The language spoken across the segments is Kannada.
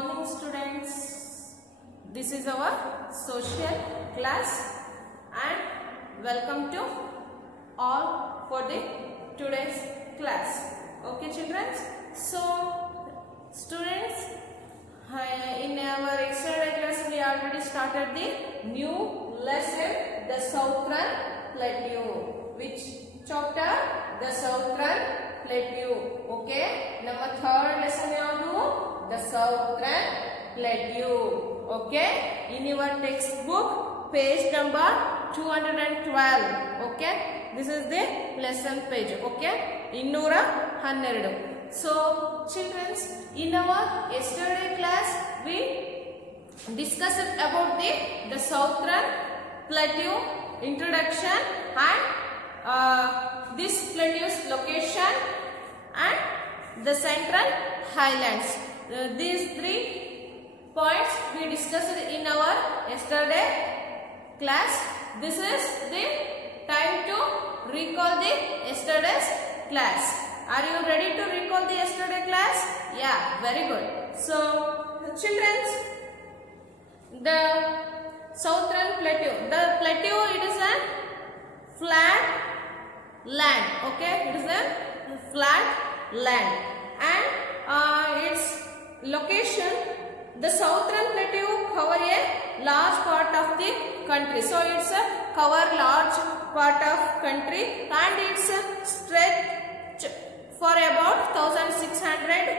morning students. This is our social class and welcome to all for the today's class. Okay children. So students, in our extra class we already started the new lesson, the Southern Plateau. Which chapter? The Southern Plateau. Okay, number third lesson yadu, the Southern Plateau. Okay, in your textbook page number 212. Okay, this is the lesson page. Okay, 212. So children, in our yesterday class we discussed about the Southern Plateau introduction and this plateau's location and the Central Highlands. These 3 points we discussed in our yesterday class. This is the time to recall the yesterday's class. Are you ready to recall the yesterday class? Yeah, very good. So children, the Southern Plateau. The plateau, it is a flat land. Okay, it is a flat land and its location, the Southern Plateau cover a large part of the country. So it's a cover large part of country and it's stretch for about 1600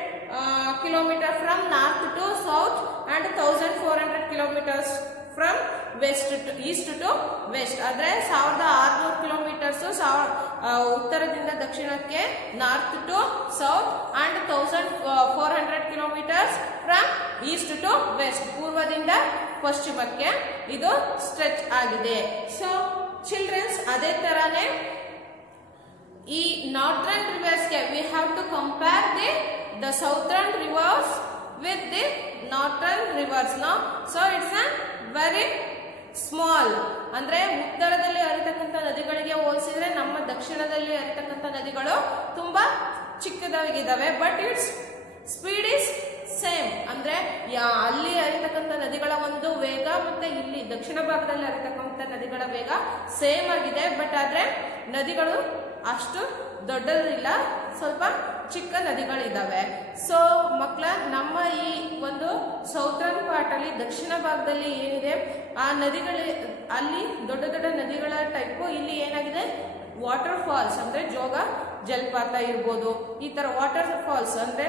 kilometers from north to south and 1400 kilometers from west to east to west. Adre 1600 kilometers ಉತ್ತರದಿಂದ ದಕ್ಷಿಣಕ್ಕೆ north to south and 1400 kilometers from east to west ಪೂರ್ವದಿಂದ ಪಶ್ಚಿಮಕ್ಕೆ ಇದು ಸ್ಟ್ರೆಚ್ ಆಗಿದೆ. So children, ಅದೇ ತರಾನೇ ಈ northern rivers ಗೆ we have to compare the southern rivers with the northern rivers. No, so it's a very small, ಅಂದ್ರೆ ಉತ್ತರದಲ್ಲಿ ಹರಿತಕ್ಕಂತ ನದಿಗಳಿಗೆ ಹೋಲಿಸಿದ್ರೆ ನಮ್ಮ ದಕ್ಷಿಣದಲ್ಲಿ ಹರಿತಕ್ಕಂತ ನದಿಗಳು ತುಂಬಾ ಚಿಕ್ಕದಾಗಿದ್ದಾವೆ. But its speed is same, ಅಂದ್ರೆ ಅಲ್ಲಿ ಹರಿತಕ್ಕಂತ ನದಿಗಳ ಒಂದು ವೇಗ ಮತ್ತೆ ಇಲ್ಲಿ ದಕ್ಷಿಣ ಭಾಗದಲ್ಲಿ ಹರಿತಕ್ಕಂತ ನದಿಗಳ ವೇಗ ಸೇಮ್ ಆಗಿದೆ. ಬಟ್ ಆದ್ರೆ ನದಿಗಳು ಅಷ್ಟು ದೊಡ್ಡದಿಲ್ಲ, ಸ್ವಲ್ಪ ಚಿಕ್ಕ ನದಿಗಳಿದ್ದಾವೆ. ಸೊ ಮಕ್ಕಳ, ನಮ್ಮ ಈ ಒಂದು ಸೌತರ್ನ್ ಪಾರ್ಟ್ ಅಲ್ಲಿ ದಕ್ಷಿಣ ಭಾಗದಲ್ಲಿ ಏನಿದೆ ಆ ನದಿಗಳು, ಅಲ್ಲಿ ದೊಡ್ಡ ದೊಡ್ಡ ನದಿಗಳ ಟೈಪು ಇಲ್ಲಿ ಏನಾಗಿದೆ, ವಾಟರ್ ಫಾಲ್ಸ್ ಅಂದ್ರೆ ಜೋಗ ಜಲಪಾತ ಇರ್ಬೋದು, ಈ ತರ ವಾಟರ್ ಫಾಲ್ಸ್ ಅಂದ್ರೆ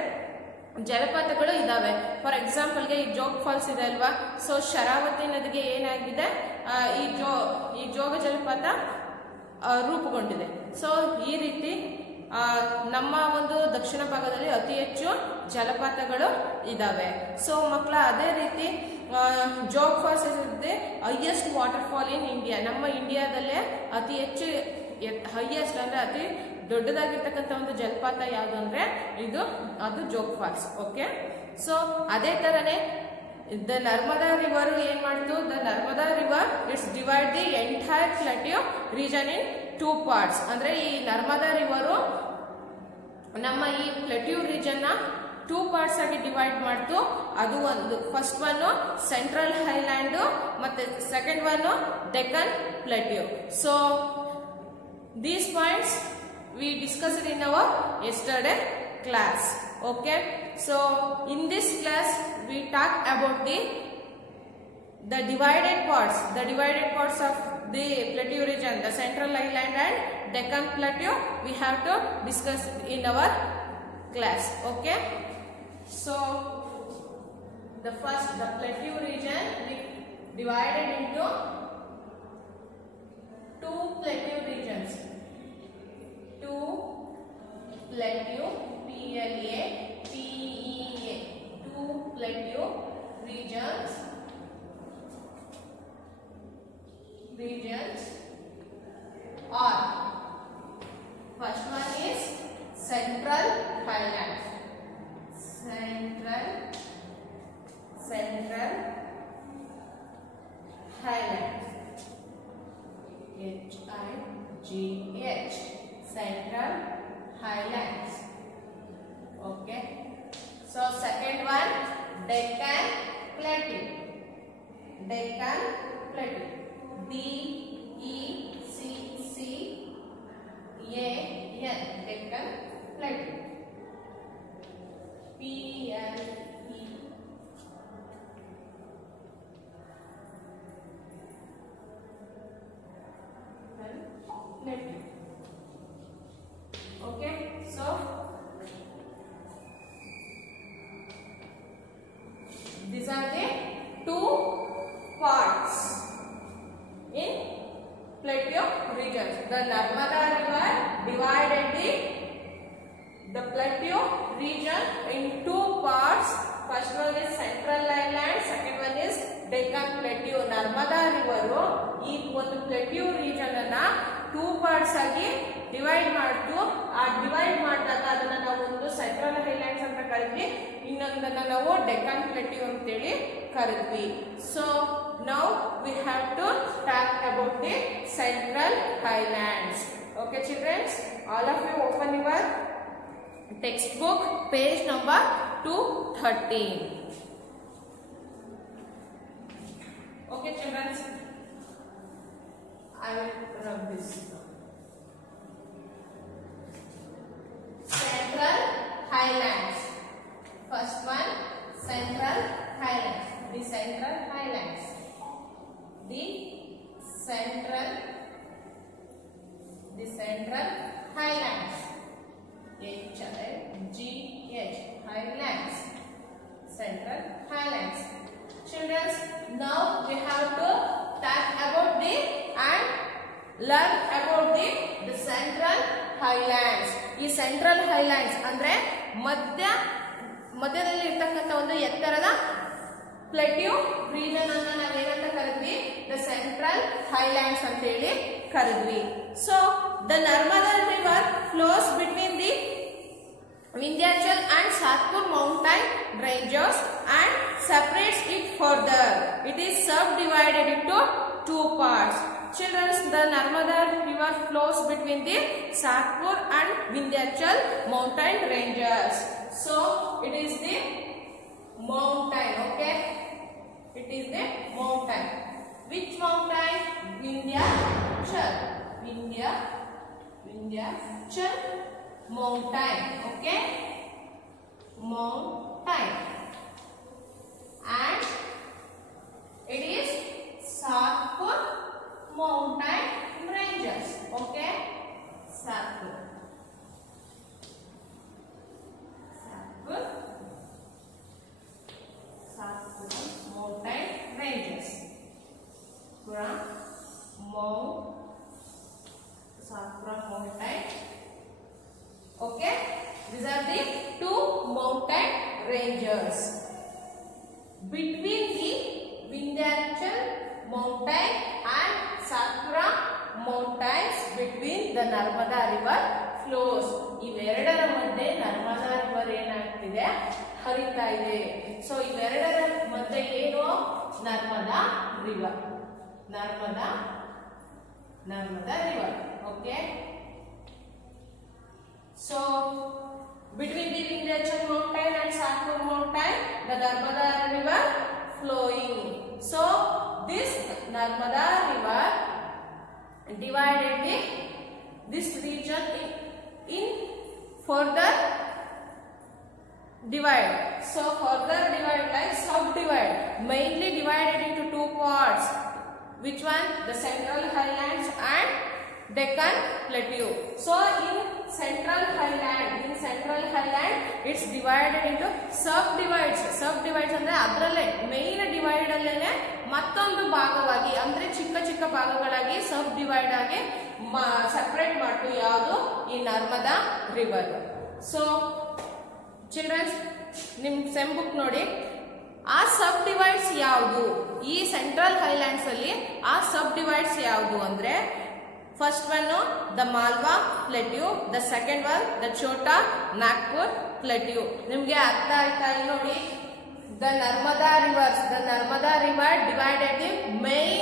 ಜಲಪಾತಗಳು ಇದಾವೆ. ಫಾರ್ ಎಕ್ಸಾಂಪಲ್ಗೆ ಈ ಜೋಗ್ ಫಾಲ್ಸ್ ಇದೆ ಅಲ್ವಾ, ಸೊ ಶರಾವತಿ ನದಿಗೆ ಏನಾಗಿದೆ, ಈ ಜೋಗ ಜಲಪಾತ ರೂಪುಗೊಂಡಿದೆ. ಸೊ ಈ ರೀತಿ ನಮ್ಮ ಒಂದು ದಕ್ಷಿಣ ಭಾಗದಲ್ಲಿ ಅತಿ ಹೆಚ್ಚು ಜಲಪಾತಗಳು ಇದಾವೆ. ಸೊ ಮಕ್ಕಳ, ಅದೇ ರೀತಿ ಜೋಗ್ ಫಾಲ್ಸ್ ಇದೆ highest water fall in India. ನಮ್ಮ ಇಂಡಿಯಾದಲ್ಲೇ ಅತಿ ಹೆಚ್ಚು ಹೈಯೆಸ್ಟ್ ಅಂದ್ರೆ ಅತಿ ದೊಡ್ಡದಾಗಿರ್ತಕ್ಕಂಥ ಒಂದು ಜಲಪಾತ ಯಾವುದು ಅಂದ್ರೆ ಅದು ಜೋಗ್ ಫಾಲ್ಸ್. ಓಕೆ, ಸೊ ಅದೇ ತರನೇ ದ ನರ್ಮದಾ ರಿವರ್ ಏನ್ ಮಾಡ್ತು, the Narmada river its divide the entire plateau region in 2 parts. ಅಂದ್ರೆ ಈ ನರ್ಮದಾ ರಿವರು ನಮ್ಮ ಈ ಪ್ಲಾಟಿಯೋ ರೀಜನ್ ನ 2 parts ಆಗಿ ಡಿವೈಡ್ ಮಾಡ್ತು. ಅದು ಒಂದು ಫಸ್ಟ್ ಒನ್ ಸೆಂಟ್ರಲ್ ಹೈಲ್ಯಾಂಡ್ ಮತ್ತೆ second one Deccan plateau. So these points we discussed in our yesterday class. Okay, so in this class we talk about the divided parts of the plateau region, the central highland and Deccan plateau we have to discuss in our class. Okay, so the plateau region we divided into 2 plateau regions. 2 plateau, PLATEA, 2 plateau regions are, first one is Central Highlands. Central Highlands, HIGH, Central Highlands. Okay, so second one Deccan Plateau. Deccan Plateau. D-E-C-C-A-N. Deccan Plateau. P-L-E. Plateau. Okay, so these are the two parts in plateau regions. The Narmada river divided the plateau region in two parts. First one is Central Highland, second one is Deccan Plateau. Narmada river ಈ ಒಂದು plateau region ಅನ್ನ two parts ಆಗಿ ಡಿವೈಡ್ ಮಾಡ್ತು. ಆ ಡಿವೈಡ್ ಮಾಡಿದಾಗ ಅದನ್ನ ನಾವು ಒಂದು ಸೆಂಟ್ರಲ್ ಹೈಲ್ಯಾಂಡ್ಸ್ ಅಂತ ಕರೆದ್ವಿ, ಇನ್ನೊಂದನ್ನ ನಾವು ಡೆಕ್ಕನ್ ಪ್ಲೇಟ್ಯೂ ಅಂತ ಹೇಳಿ ಕರೆದ್ವಿ. So now we have to talk about the central highlands. Okay childrens, all of you open your text book, page number 213. Okay children, I will rub this. Central Highlands. First one, Central Highlands. The Central Highlands. The Central Highlands. H-I-G-H. Highlands. Central Highlands. Children, now we have to talk about the and learn about the Central Highlands. ಈ Central Highlands ಅಂದ್ರೆ ಮಧ್ಯದಲ್ಲಿ ಇರತಕ್ಕಂತ ಒಂದು ಎತ್ತರದ ಪ್ಲೇಟ್ಯೂ ರೀಜನ್ ಅನ್ನ ನಾವು ಏನಂತ ಕರೆದ್ವಿ? ದ ಸೆಂಟ್ರಲ್ ಹೈಲ್ಯಾಂಡ್ಸ್ ಅಂತ ಹೇಳಿ ಕರೆದ್ವಿ. So the Narmada river flows between the Vindhyachal and Satpur mountain ranges and separates it further. It is subdivided into two parts. Children, the Narmada river flows between the Satpur and Vindhyachal mountain ranges. So it is the mountain. Okay, it is the mountain. Which mountain? Vindhyachal. Vindhyachal mountain. Okay, mountain, and it is Satpur mountain ranges. Okay, Satpur mountain ranges. Satpur mountain. Okay, these are the two mountain ranges. Between the Vindhyachal mountain and Satpura mountains, between the Narmada river flows. ಇವೆರಡರ ಮಧ್ಯೆ ನರ್ಮದಾ ರಿವರ್ ಏನಾಗ್ತಿದೆ? ಹರಿತಾ ಇದೆ. ಸೊ ಇವೆರಡರ ಮಧ್ಯೆ ಏನು? Narmada river. Narmada river. Okay, so between the Vindhyachal mountain and Satpur mountain, the Narmada river flowing. So this Narmada river divided this region in further divide. So further divide like subdivide, mainly divided into two parts. Which one? The Central Highlands and Deccan Plateau. So in Central Highland, it's divided into subdivides. Subdivides ಅಂದ್ರೆ ಅದರಲ್ಲೇ ಮೇನ್ ಡಿವೈಡ್ ಅಲ್ಲೇನೆ ಮತ್ತೊಂದು ಭಾಗವಾಗಿ ಅಂದ್ರೆ ಚಿಕ್ಕ ಚಿಕ್ಕ ಭಾಗಗಳಾಗಿ ಸಬ್ ಡಿವೈಡ್ ಆಗಿ ಸೆಪರೇಟ್ ಮಾಡ್ತು ಯಾವುದು? ಈ ನರ್ಮದಾ ರಿವರ್. ಸೊ ಚಿಲ್ಡ್ರನ್ಸ್, ನಿಮ್ ಸೆಮ್ ಬುಕ್ ನೋಡಿ, ಆ ಸಬ್ ಡಿವೈಡ್ಸ್ ಯಾವುದು? ಈ ಸೆಂಟ್ರಲ್ ಹೈಲ್ಯಾಂಡ್ಸ್ ಅಲ್ಲಿ ಆ ಸಬ್ ಡಿವೈಡ್ಸ್ ಯಾವುದು ಅಂದ್ರೆ, first one the Malwa Plateau, the second one the Chota Nagpur Plateau. ನಿಮಗೆ ಅರ್ಥ ಆಯ್ತಾ ಇಲ್ಲಿ ನೋಡಿ? The Narmada river divided the main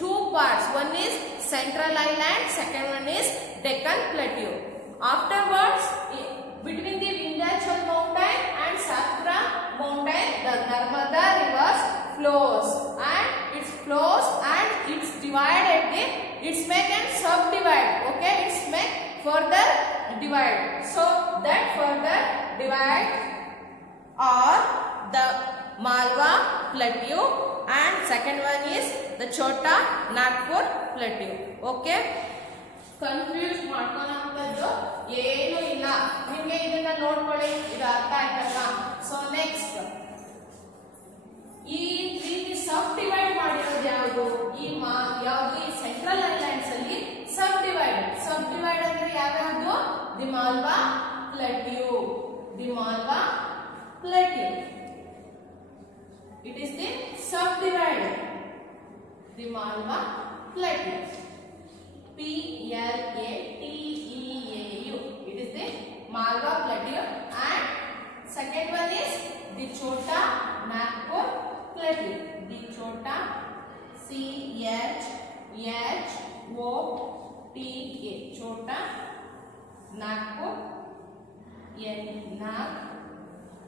two parts. One is Central Highland, second one is Deccan Plateau. Afterwards, between the Vindhyachal mountain and Satpura mountain, the divide. So that further divide are the Malwa Plateau and second one is the Chota Nagpur Plateau. Okay. Confuse ಮಾಡ್ಕೊಳ್ಳೋಂಥದ್ದು ಏನು ಇಲ್ಲ, ನಿಮಗೆ ಇದನ್ನ ನೋಡ್ಕೊಳ್ಳಿ, ಇದು ಅರ್ಥ ಆಯ್ತಲ್ಲ. ಸೊ ನೆಕ್ಸ್ಟ್ ಈ ರೀತಿ ಸಬ್ ಡಿವೈಡ್ ಮಾಡಿರೋದು ಯಾವುದು? ಯಾವುದು? ಈ ಸೆಂಟ್ರಲ್ ಐಲ್ಯಾಂಡ್ಸ್ ಅಲ್ಲಿ ಸಬ್ ಡಿವೈಡ್ ಅಂದ್ರೆ ಯಾವ್ಯಾವುದು? The Malwa plateau, the Malwa plateau. It is the sub divide, the Malwa plateau. PLATEAU. It is the Malwa Plateau and second one is the Chota Nagpur Plateau. The Chota CHHOTA Chota Nagpur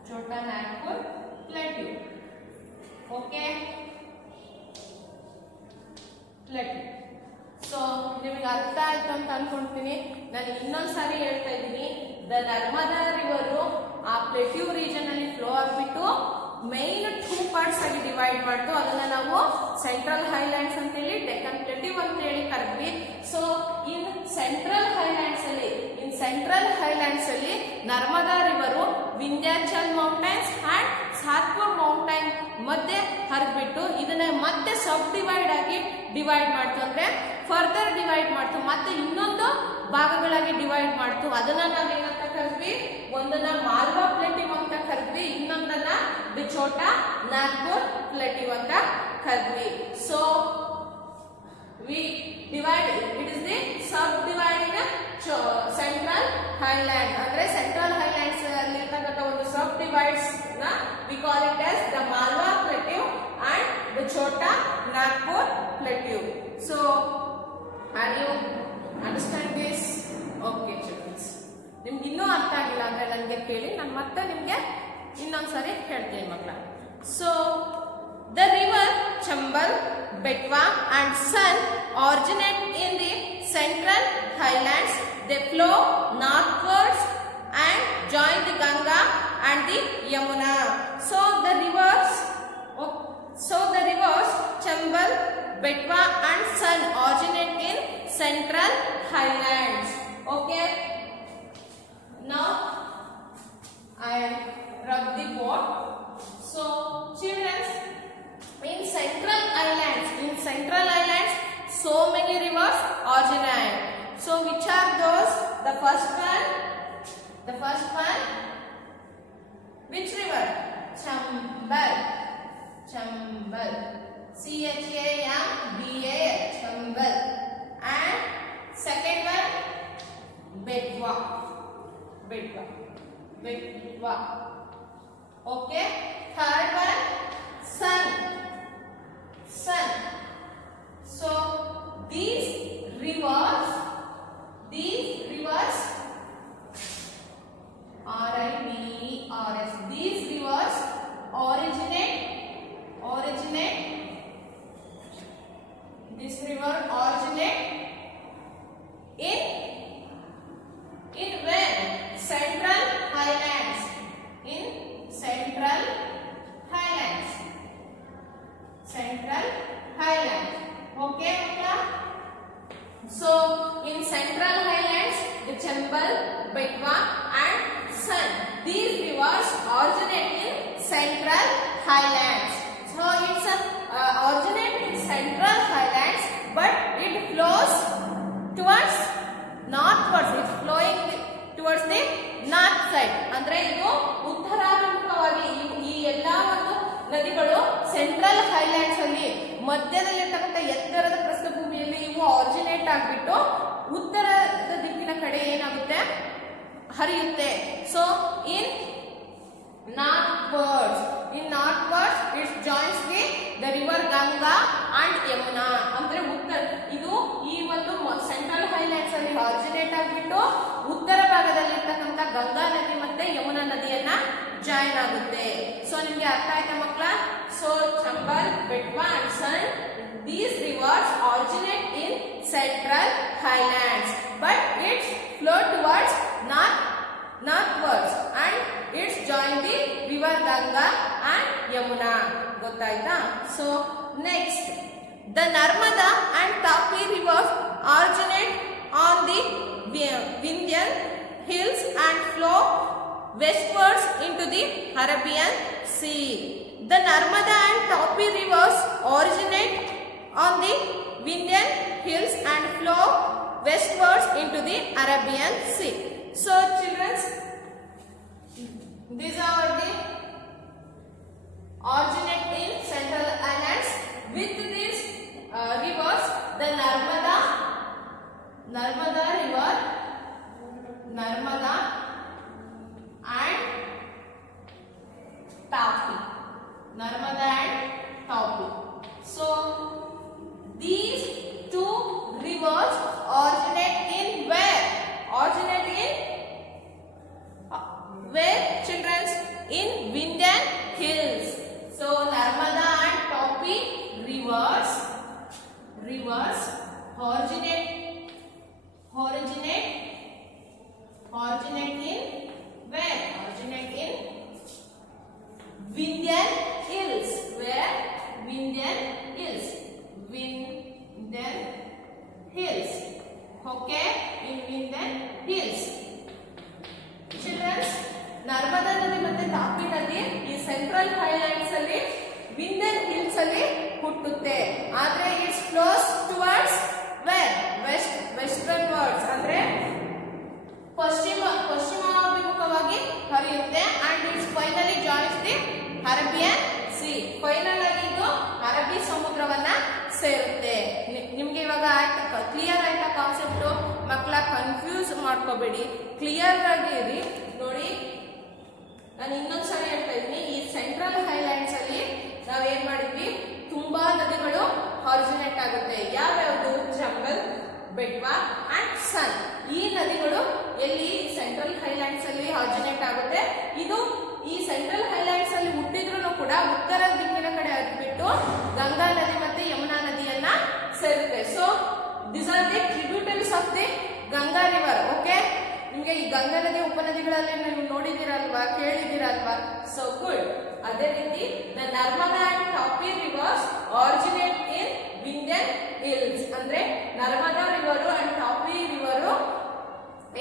Chota Nagpur Plateau. Okay. Plateau. So ನಿಮಗೆ ಅರ್ಥ ಆಯ್ತು ಅಂತ ಅನ್ಕೊಂತೀನಿ. ನಾನು ಇನ್ನೊಂದ್ಸಾರಿ ಹೇಳ್ತಾ ಇದ್ದೀನಿ, ದ ನರ್ಮದಾ ರಿವರು ಆ ಪ್ಲೇಟ್ಯೂ ರೀಜನ್ ಅಲ್ಲಿ ಫ್ಲೋ ಆಗ್ಬಿಟ್ಟು ಮೈನ್ 2 ಪಾರ್ಟ್ಸ್ ಆಗಿ ಡಿವೈಡ್ ಮಾಡ್ತು. ಅದನ್ನ ನಾವು ಸೆಂಟ್ರಲ್ ಹೈಲ್ಯಾಂಡ್ಸ್ ಅಂತ ಹೇಳಿ, ಡೆಕ್ಕನ್ ಪ್ಲೇಟ್ಯೂ ಅಂತ ಹೇಳಿ ಕರೆದ್ವಿ. ಸೊ ಇನ್ ಸೆಂಟ್ರಲ್ ಹೈಲ್ಯಾಂಡ್ಸ್ ಅಲ್ಲಿ Narmada river Vindhyachal mountains and Satpura mountain ಮಧ್ಯೆ ಹರಿದ್ಬಿಟ್ಟು ಇದನ್ನ ಮತ್ತೆ ಸಬ್ ಡಿವೈಡ್ ಆಗಿ ಡಿವೈಡ್ ಮಾಡ್ತು, ಅಂದ್ರೆ ಫರ್ದರ್ ಡಿವೈಡ್ ಮಾಡ್ತು, ಮತ್ತೆ ಇನ್ನೊಂದು ಭಾಗಗಳಾಗಿ ಡಿವೈಡ್ ಮಾಡ್ತು. ಅದನ್ನ ನಾವೇನಂತ ಕರೆದ್ವಿ? ಒಂದನ್ನ ಮಾಲ್ವಾ ಪ್ಲೇಟ್ಯೂ ಅಂತ ಕರೆದ್ವಿ, ಇನ್ನೊಂದನ್ನ ದಿ ಚೋಟಾ ನಾಗ್ಪುರ್ ಪ್ಲೇಟ್ಯೂ ಅಂತ ಕರೆದ್ವಿ. So we divide, it is the sub dividing central highland, ಅಂದ್ರೆ ಸೆಂಟ್ರಲ್ ಹೈಲ್ಯಾಂಡ್ಸ್ ಅಲ್ಲಿ ಇರ್ತಕ್ಕಂಥ ಒಂದು ಸಬ್ ಡಿವೈಡ್ಸ್ ನ we call it as the Malwa plateau and the Chota Nagpur plateau. So are you understand this? Okay children, ನಿಮ್ಗೆ ಇನ್ನೂ ಅರ್ಥ ಆಗಿಲ್ಲ ಅಂದ್ರೆ ನನಗೆ ಕೇಳಿ, ನಾನು ಮತ್ತೆ ನಿಮ್ಗೆ ಇನ್ನೊಂದ್ಸರಿ ಹೇಳ್ತೀನಿ ಮಕ್ಕಳ. So the river Chambal, Betwa and sun originate in the central highlands. They flow northwards and join the Ganga and the Yamuna. So the rivers Chambal, Betwa and Son originate in central highlands. Okay. Now I rub the board. So children, in central islands so many rivers originate. So which are those? The first one, which river? Chambal, CHAMBAL, Chambal. And second one, Betwa. Okay. Third one, Son. So these rivers RIVERS, these rivers originate in where? Central highlands. Okay, so in central highlands the Chambal, Betwa and Son, these rivers originate in central highlands. So it's originate in central highlands, but it flows towards northwards. It's flowing towards the north side. ಅಂದ್ರೆ ಇದು ಉತ್ತರಾಭಿಮುಖವಾಗಿ ಈ ಎಲ್ಲಾ ಒಂದು ನದಿಗಳು ಸೆಂಟ್ರಲ್ ಹೈಲ್ಯಾಂಡ್ಸ್ ಅಲ್ಲಿ ಮಧ್ಯದಲ್ಲಿರ್ತಕ್ಕಂಥ ಎತ್ತರದ ಪ್ರಸ್ಥಭೂಮಿಯಲ್ಲಿ ಇವು ಆರಿಜಿನೇಟ್ ಆಗ್ಬಿಟ್ಟು ಉತ್ತರದ ದಿಕ್ಕಿನ ಕಡೆ ಏನಾಗುತ್ತೆ, ಹರಿಯುತ್ತೆ. So in northwards it joins the river Ganga and Yamuna. ಅಂದ್ರೆ ಉತ್ತರ, ಇದು ಈ ಒಂದು ಸೆಂಟ್ರಲ್ ಹೈಲ್ಯಾಂಡ್ಸ್ ಅಲ್ಲಿ ಆರಿಜಿನೇಟ್ ಆಗ್ಬಿಟ್ಟು ಉತ್ತರ ಭಾಗದಲ್ಲಿರ್ತಕ್ಕಂಥ ಗಂಗಾ ನದಿ ಮತ್ತೆ ಯಮುನಾ ನದಿಯನ್ನ ಜಾಯಿನ್ ಆಗುತ್ತೆ. ಸೊ ನಿಮ್ಗೆ ಅರ್ಥ ಆಯ್ತಾ ಮಕ್ಕಳ? So Chambal, Betwa and Son, these rivers originate in central highlands, but it flow towards north northwards and it's joined the river Ganga and Yamuna. Gottaita? So next, the Narmada and Tapi rivers originate on the Vindhyan hills and flow westwards into the Arabian Sea. The Narmada and Tapi rivers originate on the Vindhyan hills and flow westwards into the Arabian Sea. So children, these are the originate in Central Islands. With these rivers, the Narmada river, Narmada and Tapi. Narmada and Tapi. So these two rivers originate in where? Originate in where, children? In Vindhyan hills. So Narmada and Tapi rivers originate in where? Originate in Vindhyan hills. Where? Vindhyan hills. Okay, in Vindhyan hills. Children, Narmada nadi ಮತ್ತೆ ತಾಪಿ ನದಿ ಈ ಸೆಂಟ್ರಲ್ ಹೈಲ್ಯಾಂಡ್ಸ್ ಅಲ್ಲಿ ವಿಂಧ್ಯನ್ ಹಿಲ್ಸ್ ಅಲ್ಲಿ ಹುಟ್ಟುತ್ತೆ. ಆದ್ರೆ its flows towards where? Western words ಅಂದ್ರೆ ಪಶ್ಚಿಮಾಭಿಮುಖವಾಗಿ ಹರಿಯುತ್ತೆ. And its finally joins the Arabian sea. Final ಆಗಿ ಇದು ಅರಬ್ಬಿ ಸಮುದ್ರವನ್ನ ಸೇರುತ್ತೆ. ನಿಮ್ಗೆ ಇವಾಗ ಕ್ಲಿಯರ್ ಆಯ್ತಾ ಕಾನ್ಸೆಪ್ಟ್? ಮಕ್ಕಳ ಕನ್ಫ್ಯೂಸ್ ಮಾಡ್ಕೋಬೇಡಿ, ಕ್ಲಿಯರ್ ಆಗಿ ಇರಿ. ನೋಡಿ, ನಾನು ಇನ್ನೊಂದ್ಸರಿ ಹೇಳ್ತಾ ಇದ್ದೀನಿ, ಈ ಸೆಂಟ್ರಲ್ ಹೈಲ್ಯಾಂಡ್ಸ್ ಅಲ್ಲಿ ನಾವೇನ್ ಮಾಡಿದ್ವಿ, ತುಂಬಾ ನದಿಗಳು ಆರಿಜಿನೇಟ್ ಆಗುತ್ತೆ. ಯಾವ್ಯಾವುದು? ಜಂಗಲ್, ಬೆಟ್ವಾ ಅಂಡ್ ಸನ್. ಈ ನದಿಗಳು ಎಲ್ಲಿ? ಸೆಂಟ್ರಲ್ ಹೈಲ್ಯಾಂಡ್ಸ್ ಅಲ್ಲಿ ಆರಿಜಿನೇಟ್ ಆಗುತ್ತೆ. ಇದು ಈ ಸೆಂಟ್ರಲ್ ಹೈಲ್ಯಾಂಡ್ಸ್ ಅಲ್ಲಿ ಹುಟ್ಟಿದ್ರು ಕೂಡ ಉತ್ತರ ದಿಕ್ಕಿನ ಕಡೆ ಹರಿದ್ಬಿಟ್ಟು ಗಂಗಾ ನದಿ ಮತ್ತೆ ಯಮುನಾ ನದಿಯನ್ನ ಸೇರುತ್ತೆ. So these are the tributaries of the Ganga river. Okay, ನಿಮ್ಗೆ ಈ ಗಂಗಾ ನದಿ ಉಪನದಿಗಳಲ್ಲಿ ನೀವು ನೋಡಿದಿರಲ್ವಾ, ಕೇಳಿದಿರಲ್ವಾ? So good. ಅದೇ ರೀತಿ the Narmada and Tapi rivers originate in Vindhyan hills. ಅಂದ್ರೆ Narmada river and Tapi river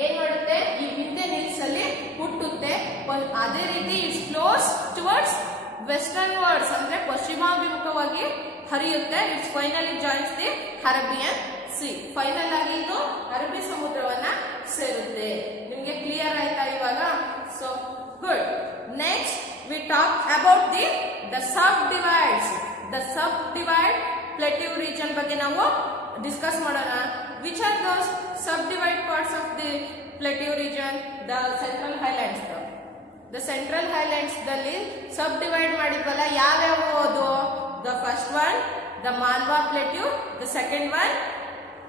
ಏನ್ ಮಾಡುತ್ತೆ? ಈ ವಿಂಧ್ಯನ್ ಹಿಲ್ಸ್ ಅಲ್ಲಿ ಹುಟ್ಟುತ್ತೆ. ಅದೇ ರೀತಿ its flows towards western words ಅಂದ್ರೆ ಪಶ್ಚಿಮಾಭಿಮುಖವಾಗಿ ಹರಿಯುತ್ತೆ. Its finally joins the Arabian sea. Final ಆಗಿ ಇದು ಅರಬ್ಬಿ ಸಮುದ್ರವನ್ನ ಸೇರುತ್ತೆ. ನಿಮ್ಗೆ ಕ್ಲಿಯರ್ ಆಯ್ತಾ ಇವಾಗ? So good. Next we talk about the sub divides. The sub divide plateau region ಬಗ್ಗೆ ನಾವು ಡಿಸ್ಕಸ್ ಮಾಡೋಣ. Which are those sub divide parts of the plateau region? The central highlands. The central highlands ದಲ್ಲಿ ಸಬ್ ಡಿವೈಡ್ ಮಾಡಿದ್ವಲ್ಲ, ಯಾವ್ಯಾವ ಅದು? The first one the Malwa plateau, the second one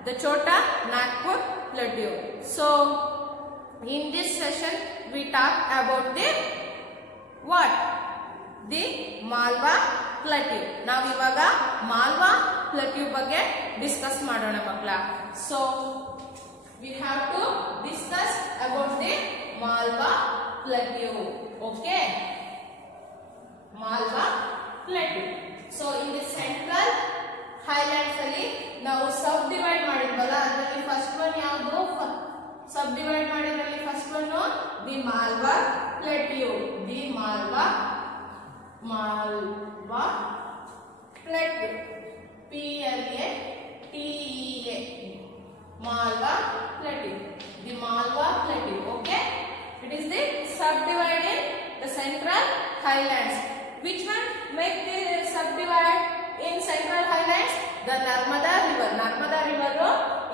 the Chota Nagpur plateau. So in this session we talk about the what? The Malwa plateau. Now ivaga Malwa plateau ಬಗ್ಗೆ ಡಿಸ್ಕಸ್ ಮಾಡೋಣ ಮಕ್ಕಳ. So we have to discuss about the Malwa plateau. Okay, Malwa plateau. So in the central highlands ಅಲ್ಲಿ ನಾವು ಸಬ್ ಡಿವೈಡ್ ಮಾಡಿದ್ವಲ್ಲ, ಅದರಲ್ಲಿ ಫಸ್ಟ್ ಒನ್ ಯಾವುದು? ಸಬ್ ಡಿವೈಡ್ ಮಾಡಿದ್ರಲ್ಲಿ first one the Malwa plateau. The Malwa plateau, PLATEA, Malwa plateau. The Malwa plateau. Okay, it is the sub divide in the central highlands. Which one make the sub divide in central highlands? the Narmada river. Narmada river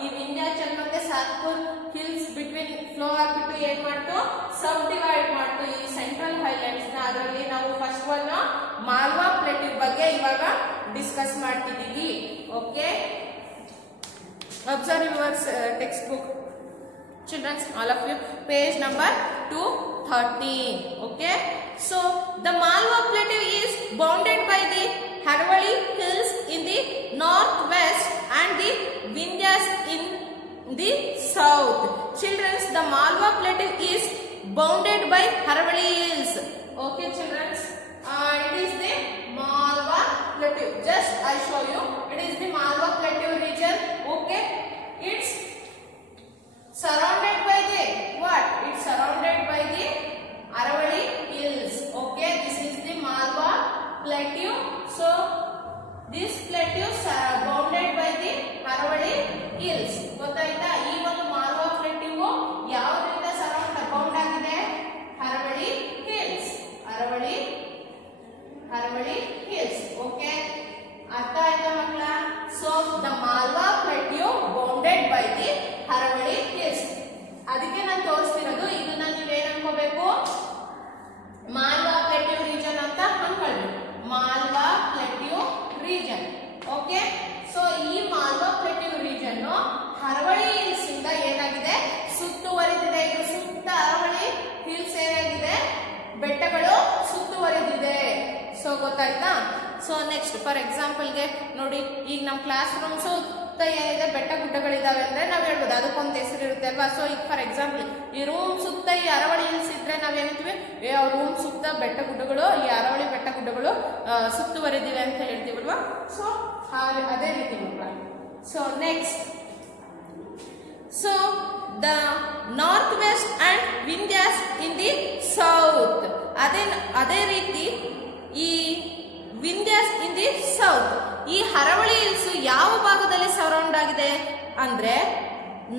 ಈ ವಿಂಧ್ಯಾಚಲ್ ಮತ್ತೆ ಸಾತ್ಪುರ್ ಹಿಲ್ಸ್ ಬಿಟ್ವೀನ್ ಫ್ಲೋ ಆಗ್ಬಿಟ್ಟು ಏನ್ ಮಾಡ್ತು? ಸಬ್ ಡಿವೈಡ್ ಮಾಡ್ತು ಈ ಸೆಂಟ್ರಲ್ ಹೈಲ್ಯಾಂಡ್ಸ್ ನ. ಅದರಲ್ಲಿ ನಾವು ಫಸ್ಟ್ ಒನ್ ಮಾಲ್ವಾ ಪ್ಲೇಟ್ಯೂ ಬಗ್ಗೆ ಇವಾಗ ಡಿಸ್ಕಸ್ ಮಾಡ್ತಿದ್ದೀವಿ. Okay, observe your text book children, all of you, page number 213. Okay, so the Malwa plateau is bounded by the Haravali hills in the northwest and the Vindhyas in the south. Children, the Malwa plateau is bounded by Haravali Hills. Okay, children. It is the Malwa Plateau. Just I show you. It is the Malwa Plateau region. Okay. It's surrounded by the what? It's surrounded by the Haravali Hills. Okay. This is the Malwa Plateau. So this plateau bounded by the Haravali Hills. ಗೊತ್ತಾಯ್ತಾ? ಈ ಒಂದು ಮಾಲ್ವಾ ಪ್ಲೇಟ್ಯೂ ಯಾವುದರಿಂದ ಸರೌಂಡ್ ಬೌಂಡ್ ಆಗಿದೆ? Haravali Hills. Haravali Hills. Okay, ಅರ್ಥ ಆಯ್ತಾ ಮಕ್ಕಳ? So the Malwa plateau bounded by the Haravali Hills. ಅದಕ್ಕೆ ನಾನು ತೋರಿಸ್ತಿರೋದು. ಇದನ್ನ ನೀವೇನ್ ಅನ್ಕೋಬೇಕು? ಮಾಲ್ವಾ ಪ್ಲೇಟ್ಯೂ ರೀಜನ್ ಅಂತ ಅನ್ಕೊಳ್ಬೇಕು. ಮಾಲ್ವಾ ಪ್ಲೇಟ್ಯೂ ರೀಜನ್. ಓಕೆ, ಸೊ ಈ ಮಾಲ್ವಾ ಪ್ಲೇಟ್ಯೂ ರೀಜನ್ Haravali Hills ಇಂದ ಏನಾಗಿದೆ? ಸುತ್ತುವರಿದಿದೆ. ಇದು ಸುತ್ತ Haravali Hills ಏನಾಗಿದೆ? ಬೆಟ್ಟಗಳು ಸುತ್ತುವರಿದಿದೆ. ಸೊ ಗೊತ್ತಾಯ್ತಾ? ಸೊ ನೆಕ್ಸ್ಟ್ ಫಾರ್ ಎಕ್ಸಾಂಪಲ್ಗೆ ನೋಡಿ, ಈಗ ನಮ್ಮ ಕ್ಲಾಸ್ ರೂಮ್ ಸುತ್ತ ಏನಿದೆ ಬೆಟ್ಟ ಗುಡ್ಡಗಳಿದಾವೆ ಅಂದ್ರೆ ನಾವ್ ಹೇಳ್ಬೋದು ಅದಕ್ಕೊಂದು ಹೆಸರು ಇರುತ್ತೆ ಅಲ್ವಾ. ಸೊ ಈಗ ಫಾರ್ ಎಕ್ಸಾಂಪಲ್ ಈ ರೂಮ್ ಸುತ್ತ ಈ Haravali Hills ಇದ್ರೆ ನಾವೇನಿದ್ವಿ, ರೂಮ್ ಸುತ್ತ ಬೆಟ್ಟ ಗುಡ್ಡಗಳು, ಈ Haravali ಬೆಟ್ಟ ಗುಡ್ಡಗಳು ಸುತ್ತುವರಿದಿವೆ ಅಂತ ಹೇಳ್ತೀವಲ್ವಾ. ಸೊ ಅದೇ ರೀತಿ ಮಕ್ಕಳ. So next, so the northwest and Vindhyas in the south. ಅದೇ ರೀತಿ ಈ Vindhyas in the south. ಈ Haravali Hills ಯಾವ ಭಾಗದಲ್ಲಿ ಸರೌಂಡ್ ಆಗಿದೆ ಅಂದ್ರೆ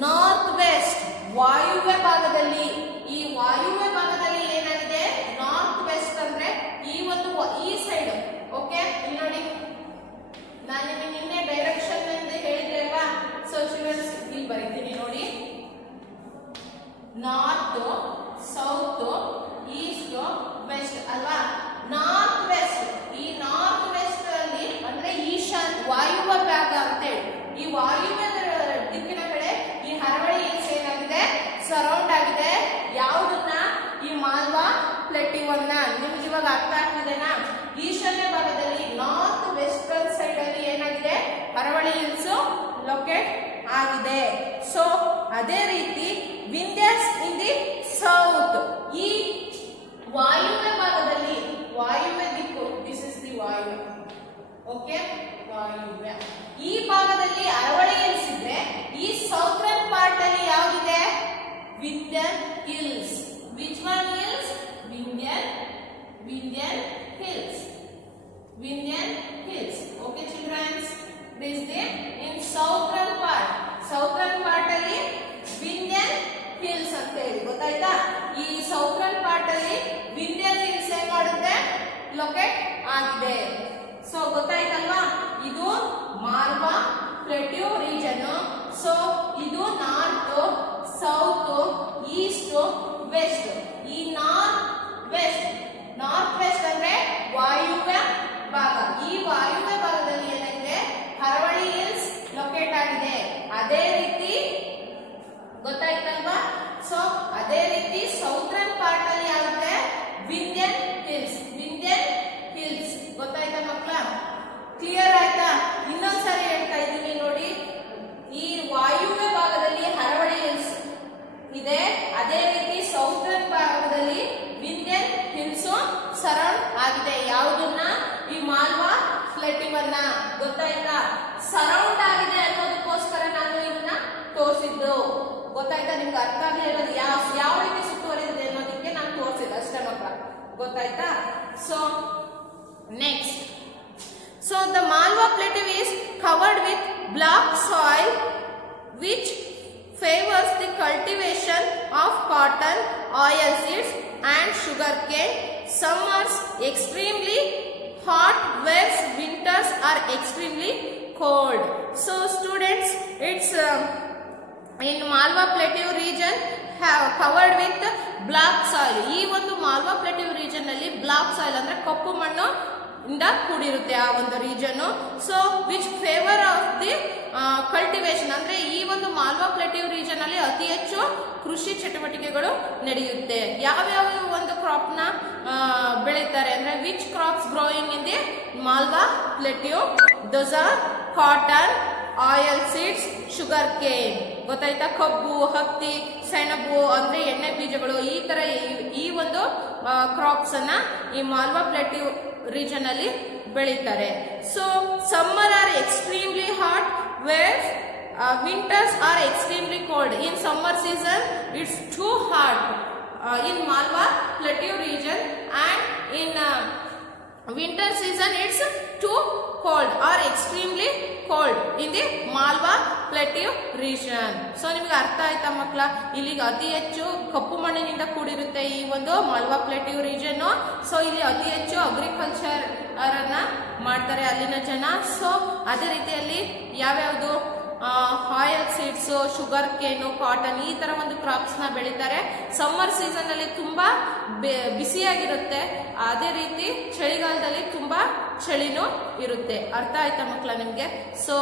ನಾರ್ತ್ ವೆಸ್ಟ್ ವಾಯುವ್ಯ ಭಾಗದಲ್ಲಿ. ಈ ವಾಯುವ್ಯ ಭಾಗದಲ್ಲಿ ಏನಾಗಿದೆ? ನಾರ್ತ್ ವೆಸ್ಟ್ ಅಂದ್ರೆ ಈ ಒಂದು ಈ ಸೈಡ್. ಓಕೆ, ಇಲ್ಲಿ ನೋಡಿ, ನಾನು ನಿನ್ನೆ ಡೈರೆಕ್ಷನ್ ಅಂತ ಹೇಳಿದ್ರೆ ಅಲ್ವಾ. ಸೊ ಚಿಲ್ಡ್ರನ್ಸ್ ಇಲ್ಲಿ ಬರೀತೀನಿ ನೋಡಿ, ನಾರ್ತ್, ಸೌತ್, ಈಸ್ಟ್, ವೆಸ್ಟ್ ಅಲ್ವಾ. ನಾರ್ತ್ ವೆಸ್ಟ್, ಈ ನಾರ್ತ್ ವೆಸ್ಟ್ ಅಲ್ಲಿ ಅಂದ್ರೆ ಈಶಾನ್ ವಾಯುವ್ಯ ಭಾಗ ಅಂತೇಳಿ, ಈ ವಾಯುವ್ಯ ದಿಕ್ಕಿನ ಕಡೆ ಈ Haravali Hills ಏನಾಗಿದೆ? ಸರೌಂಡ್ ಆಗಿದೆ. ಯಾವುದನ್ನ? ಈ ಮಾಲ್ವಾ ಪ್ಲೇಟ್ಯೂವನ್ನ. ನಿಮ್ಗೆ ಇವಾಗ ಅರ್ಥ ಆಗ್ತಿದೆನಾ? ಈಶಾನ್ಯ ಭಾಗದಲ್ಲಿ ನಾರ್ತ್ ವೆಸ್ಟರ್ನ್ ಸೈಡ್ ಅಲ್ಲಿ ಏನಾಗಿದೆ? Haravali Hills ಲೊಕೇಟ್ ಆಗಿದೆ. ಸೊ ಅದೇ ರೀತಿ Vindhyas in the south, ಈ ವಾಯುವ್ಯ ಭಾಗದಲ್ಲಿ, ವಾಯುವ್ಯ ದಿಕ್ಕು, ದಿಸ್ ಇಸ್ ದಿ ವಾಯುವ್ಯ. ಓಕೆ, ವಾಯುವ್ಯ ಈ ಭಾಗದಲ್ಲಿ Haravali Hills ಇದ್ರೆ, ಈ ಸೌತ್ರನ್ ಪಾರ್ಟ್ ಅಲ್ಲಿ ಯಾವ್ದಿದೆ? Vindhyan Hills. Which one hills? Vindhyan Hills. Vindhyan Hills. Okay, children. This is the in southern part. Southern part ಅಲ್ಲಿ Vindhyan Hills ಅಂತ ಹೇಳಿ ಗೊತ್ತಾಯ್ತಾ? ಈ southern part ಅಲ್ಲಿ Vindhyan Hills ಏನ್ ಮಾಡುತ್ತೆ? ಲೊಕೇಟ್ ಆಗಿದೆ. ಸೊ ಗೊತ್ತಾಯ್ತಲ್ವಾ? ಇದು ಮಾಲ್ವಾ ಪ್ಲೇಟ್ಯೂ ರೀಜನ್. ಸೊ ಇದು ನಾರ್ತ್, ಸೌತ್, ಈಸ್ಟ್, ವೆಸ್ಟ್. ಈ ನಾರ್ತ್ ವೆಸ್ಟ್ ಅಂದ್ರೆ ವಾಯುವ್ಯ ಭಾಗ. ಈ ವಾಯುವ್ಯ ಭಾಗದಲ್ಲಿ ಏನಾಗಿದೆ? Haravali Hills ಲೊಕೇಟ್ ಆಗಿದೆ. ಅದೇ ರೀತಿ ಗೊತ್ತಾಯ್ತಲ್ವಾ? ಸೊ ಅದೇ ರೀತಿ ಸೌತ್ರನ್ ಪಾರ್ಟ್ ಅಲ್ಲಿ ಯಾಗುತ್ತೆ? Vindhyan Hills. ಗೊತ್ತಾಯ್ತಾ ಮಕ್ಕಳ? ಕ್ಲಿಯರ್ ಆಯ್ತಾ? ಇನ್ನೊಂದ್ಸರಿ ಹೇಳ್ತಾ ಇದ್ದೀನಿ ನೋಡಿ, ಈ ವಾಯುವ್ಯ ಭಾಗದಲ್ಲಿ Haravali Hills ಇದೆ. ಅದೇ ರೀತಿ ಸೌತ್ರನ್ ಭಾಗದಲ್ಲಿ Vindhyan Hills ಸರೌಂಡ್ ಆಗಿದೆ. ಯಾವುದನ್ನ? ಈ ಮಾಲ್ವಾ ಪ್ಲೇಟ್ಯೂವನ್ನ. ಗೊತ್ತಾಯ್ತಾ? ಸರೌಂಡ್ ಆಗಿದೆ ಅನ್ನೋದಕ್ಕೋಸ್ಕರ ನಾನು ಇದನ್ನ ತೋರಿಸಿದ್ದು. ಗೊತ್ತಾಯ್ತಾ? ನಿಮ್ಗೆ ಅರ್ಥ ಆಗಲಿ ಇರೋದು ಯಾವ ರೀತಿ ಸುತ್ತುವರಿದಿದೆ ಅನ್ನೋದಕ್ಕೆ ನಾನು ತೋರಿಸಿದ್ದು ಅಷ್ಟೇ ಮಕ್ಕಳ. ಗೊತ್ತಾಯ್ತಾ? So next, so the Malwa Plateau is covered with black soil which favors the cultivation of cotton, oil seeds and sugarcane. Summers extremely hot, whereas winters are extremely cold. So students, it's in Malwa Plateau region covered with black soil. ಈ ಒಂದು ಮಾಲ್ವಾ ಪ್ಲೇಟ್ಯೂ ರೀಜನ್ ಅಲ್ಲಿ ಬ್ಲಾಕ್ ಸಾಯಿಲ್ ಅಂದ್ರೆ ಕಪ್ಪು ಮಣ್ಣು ಇಂದ ಕೂಡಿರುತ್ತೆ ಆ ಒಂದು region. So which favour of the cultivation ಅಂದ್ರೆ ಈ ಒಂದು ಮಾಲ್ವಾ ಪ್ಲೇಟ್ಯೂ ರೀಜನ್ ಅಲ್ಲಿ ಅತಿ ಹೆಚ್ಚು ಕೃಷಿ ಚಟುವಟಿಕೆಗಳು ನಡೆಯುತ್ತೆ. ಯಾವ್ಯಾವ ಒಂದು ಕ್ರಾಪ್ ನ ಬೆಳೀತಾರೆ ಅಂದ್ರೆ which crops growing in the Malwa plateau? Those are cotton, oil seeds, sugar cane. ಗೊತ್ತಾಯ್ತಾ? ಕಬ್ಬು, ಹತ್ತಿ, ಸೆಣಬು ಅಂದ್ರೆ ಎಣ್ಣೆ ಬೀಜಗಳು, ಈ ತರ ಈ ಒಂದು ಕ್ರಾಪ್ಸ್ ಅನ್ನ ಈ ಮಾಲ್ವಾ ಪ್ಲೇಟ್ಯೂ ರೀಜನ್ ಅಲ್ಲಿ ಬೆಳೀತಾರೆ. So summer are extremely hot where winters are extremely cold. In summer season it's too hot in Malwa Plateau region, and in winter season it's too cold or extremely cold in the Malwa Plateau region. So ನಿಮಗೆ ಅರ್ಥ ಆಯ್ತಾ ಮಕ್ಕಳ? ಇಲ್ಲಿಗೆ ಅತಿ ಹೆಚ್ಚು ಕಪ್ಪು ಮಣ್ಣಿನಿಂದ ಕೂಡಿರುತ್ತೆ ಈ ಒಂದು ಮಾಲ್ವಾ ಪ್ಲೇಟ್ಯೂ ರೀಜನ್. ಸೊ ಇಲ್ಲಿ ಅತಿ ಹೆಚ್ಚು ಅಗ್ರಿಕಲ್ಚರ್ ಅನ್ನ ಮಾಡ್ತಾರೆ ಅಲ್ಲಿನ ಜನ. ಸೊ ಅದೇ ರೀತಿಯಲ್ಲಿ ಯಾವ್ಯಾವುದು ಆಯಿಲ್ ಸೀಡ್ಸ್, ಶುಗರ್ ಕೇನು, ಕಾಟನ್, ಈ ತರ ಒಂದು ಕ್ರಾಪ್ಸ್ ನ ಬೆಳೀತಾರೆ. ಸಮ್ಮರ್ ಸೀಸನ್ ಅಲ್ಲಿ ತುಂಬಾ ಬಿಸಿಯಾಗಿರುತ್ತೆ, ಅದೇ ರೀತಿ ಚಳಿಗಾಲದಲ್ಲಿ ತುಂಬಾ ಚಳಿನೂ ಇರುತ್ತೆ. ಅರ್ಥ ಆಯ್ತಾ ಮಕ್ಕಳ ನಿಮ್ಗೆ? So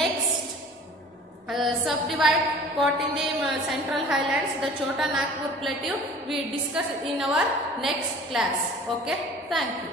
next subdivide part in the Central Highlands, the Chota Nagpur Plateau we discuss in our next class. Okay, thank you.